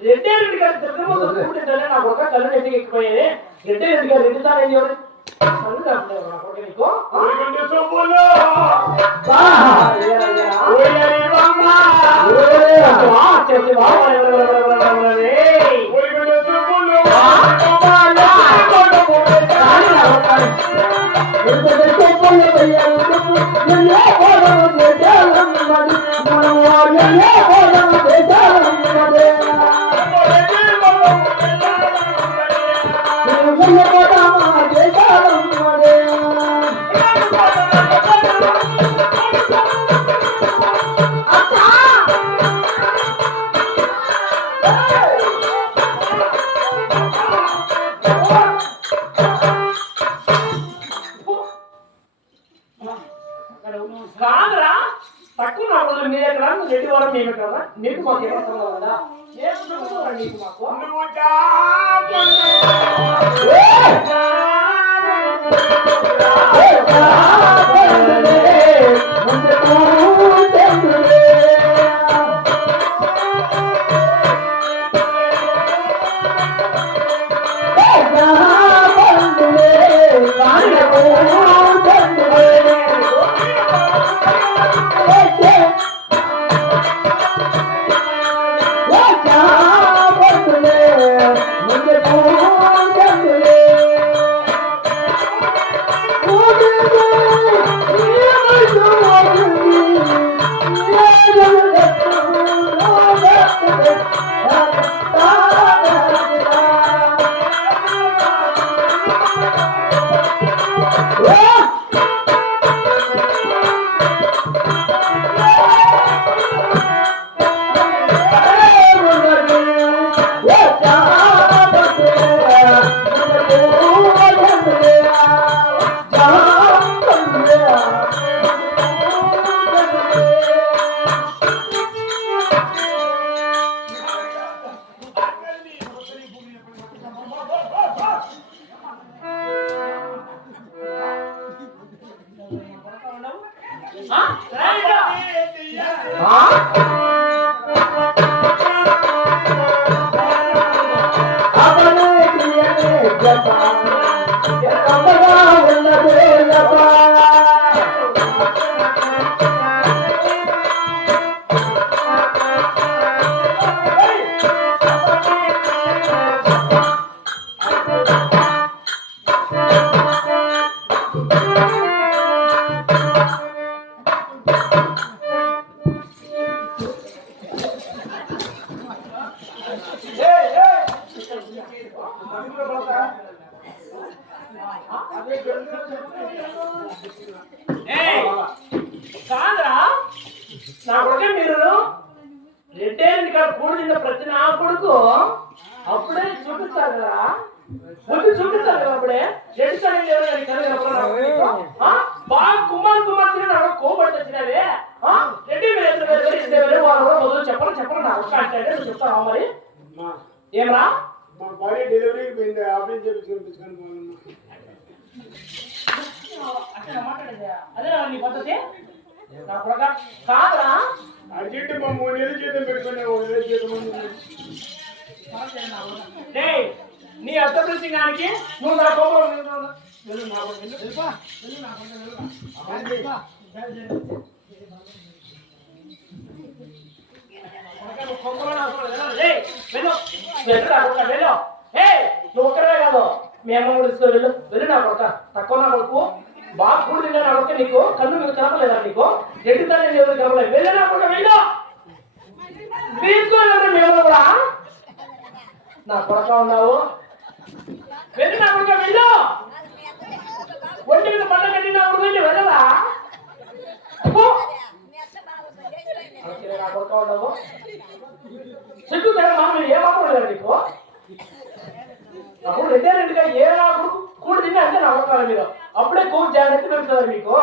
రెండే రెండు గారు తిరుగుతుంటే నాకు ఒక కళ్ళు ఎందుకు ఎక్కిపోయాయి రెండే రెండు గారు రెండు సార్లు అయ్యి నీకు కాదురా తక్కువ నా రోజులు మీ దగ్గర రెడ్డి వారం మేము కదా నీకు మాకు ఏమవుతుందో కదా నీకు మాకు కాదురా నా కొడుకే మీరు రెండే కూడి తిన్న ప్రతి నా కొడుకు అప్పుడే చూపిస్తారు కదా ముందు చూపిస్తారు కదా అప్పుడే రెండు సార్లు బాగా కుమార్ నాకు కోపడి వచ్చినవే రెడ్డి మీరు మొదలు చెప్పరు నా ఒక్క అంటే నువ్వు చెప్తావా మరి ఏమరా మా భార్య డెలివరీకి పోయింది ఆపరేషన్ చేయించుకొని అదే నీ పద్ధతి కాదురా అర్జెంట్ మా 3 నెలల జీతం పెట్టుకునే 1 నెల జీతం నీ అర్థం సింగానికి నువ్వు నా కోపం నువ్వు ఒక్కడే కాదు మీ అమ్మ కూడా తీసుకొని వెళ్ళు నా కొడుక తక్కువ నా కొడుకు బాగా కూడి తిన్నా నా కొడుకు నీకు కన్ను మీకు తెలపలేదా నీకు రెడ్డి తల్లి ఎవరు తెలపలేదు వెళ్ళు నా కొడుక వెళ్ళు తీసుకొని మేము కూడా నా కొడుక ఉన్నావు వెళ్ళు నా కొడుక వెళ్ళు ఒంటి మీద పంట కట్టిన వెళ్ళి వెళ్ళదా నా కొడుక ఉండవు చెట్టు సరే మనం ఏమాత్రం నీకు అప్పుడు రెండుగా ఏ నాకు కూడి తిని అంటే నమ్మకాలి మీరు అప్పుడే కూడి జాగ్రత్త పెడతారు మీకు